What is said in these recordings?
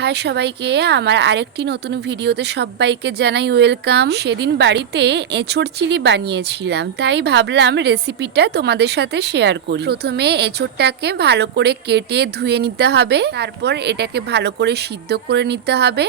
High সবাইকে, আমার আরেকটি নতুন ভিডিওতে সবাইকে জানাই ওয়েলকাম। সেদিন বাড়িতে এঁচড় চিলি বানিয়েছিলাম, তাই ভাবলাম রেসিপিটা তোমাদের সাথে শেয়ার করি। প্রথমে এঁচড়টাকে ভালো করে কেটে ধুয়ে নিতে হবে, তারপর এটাকে ভালো করে সিদ্ধ করে নিতে হবে।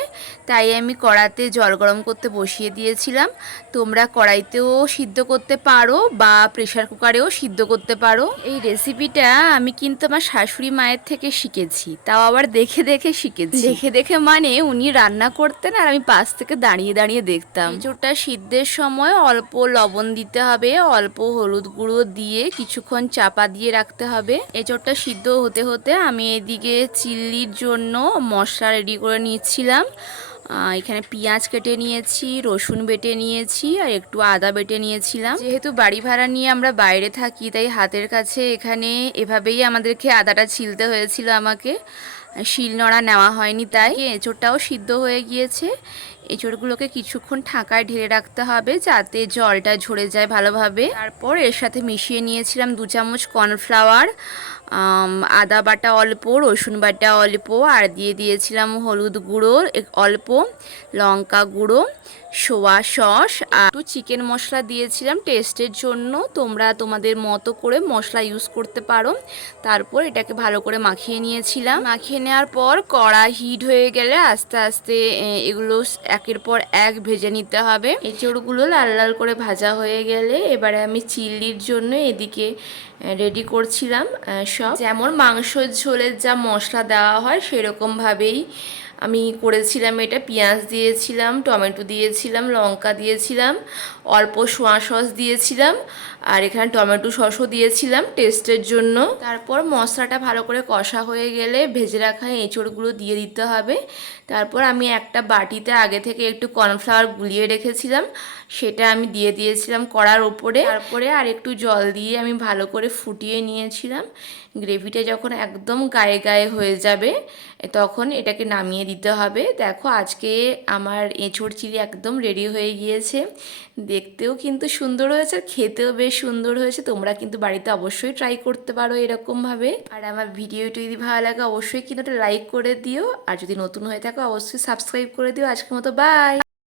তাই আমি কড়াতে জল গরম করতে বসিয়ে দিয়েছিলাম। তোমরা কড়াইতেও সিদ্ধ করতে পারো বা প্রেশার কুকারেও সিদ্ধ করতে পারো। এই রেসিপিটা আমি কিন্তু আমার শাশুড়ি মায়ের থেকে শিখেছি, তাও আবার দেখে দেখে শিখেছি। দেখে দেখে মানে উনি রান্না করতেন আর আমি পাশ থেকে দাঁড়িয়ে দাঁড়িয়ে দেখতাম। এঁচোড়টা সিদ্ধের সময় অল্প লবণ দিতে হবে, অল্প হলুদ গুঁড়ো দিয়ে কিছুক্ষণ চাপা দিয়ে রাখতে হবে। এঁচোড়টা সিদ্ধ হতে হতে আমি এদিকে চিল্লির জন্য মশলা রেডি করে নিয়েছিলাম এখানে পেঁয়াজ কেটে নিয়েছি, রসুন বেটে নিয়েছি আর একটু আদা বেটে নিয়েছিলাম। যেহেতু বাড়ি ভাড়া নিয়ে আমরা বাইরে থাকি, তাই হাতের কাছে এখানে এভাবেই আমাদেরকে আদাটা ছিলতে হয়েছিল আমাকে। শিলনোড়া নেওয়া হয়নি তাই। এঁচোড়টাও সিদ্ধ হয়ে গিয়েছে। এঁচোড়গুলোকে কিছুক্ষণ ঠাকায় ঢেলে রাখতে হবে যাতে জলটা ঝরে যায় ভালোভাবে। তারপর এর সাথে মিশিয়ে নিয়েছিলাম দু চামচ কর্নফ্লাওয়ার আদা বাটা অল্প, রসুন বাটা অল্প, আর দিয়ে দিয়েছিলাম হলুদ গুঁড়ো অল্প লঙ্কা গুঁড়ো, সোয়া সস, আর একটু চিকেন মশলা দিয়েছিলাম টেস্টের জন্য। তোমরা তোমাদের মতো করে মশলা ইউজ করতে পারো। তারপর এটাকে ভালো করে মাখিয়ে নিয়েছিলাম। মাখিয়ে নেওয়ার পর কড়া হিট হয়ে গেলে আস্তে আস্তে এগুলো একের পর এক ভেজে নিতে হবে। এঁচড়গুলো লাল লাল করে ভাজা হয়ে গেলে এবারে আমি চিল্লির জন্য এদিকে রেডি করছিলাম সব। যেমন মাংসের ঝোলের যা মশলা দেওয়া হয় সেরকমভাবেই আমি করেছিলাম এটা, পেঁয়াজ দিয়েছিলাম, টমেটো দিয়েছিলাম, লঙ্কা দিয়েছিলাম, অল্প সোয়া সস দিয়েছিলাম, আর এখানে টমেটো সসও দিয়েছিলাম টেস্টের জন্য। তারপর মশলাটা ভালো করে কষা হয়ে গেলে ভেজে রাখা এঁচড়গুলো দিয়ে দিতে হবে। তারপর আমি একটা বাটিতে আগে থেকে একটু কর্নফ্লাওয়ার গুলিয়ে রেখেছিলাম, সেটা আমি দিয়ে দিয়েছিলাম কড়ার ওপরে। তারপরে আর একটু জল দিয়ে আমি ভালো করে ফুটিয়ে নিয়েছিলাম। গ্রেভিটা যখন একদম গায়ে গায়ে হয়ে যাবে, তখন এটাকে নামিয়ে দিতে হবে। দেখো, আজকে আমার এঁচড় চিড়ি একদম রেডি হয়ে গিয়েছে। দেখতেও কিন্তু সুন্দর হয়েছে খেতেও বেশ সুন্দর হয়েছে। তোমরা কিন্তু বাড়িতে অবশ্যই ট্রাই করতে পারো এরকমভাবে। আর আমার ভিডিওটি যদি ভালো লাগে, অবশ্যই কিন্তু একটা লাইক করে দিও। আর যদি নতুন হয়ে থাকো, অবশ্যই সাবস্ক্রাইব করে দিও। আজকের মতো বাই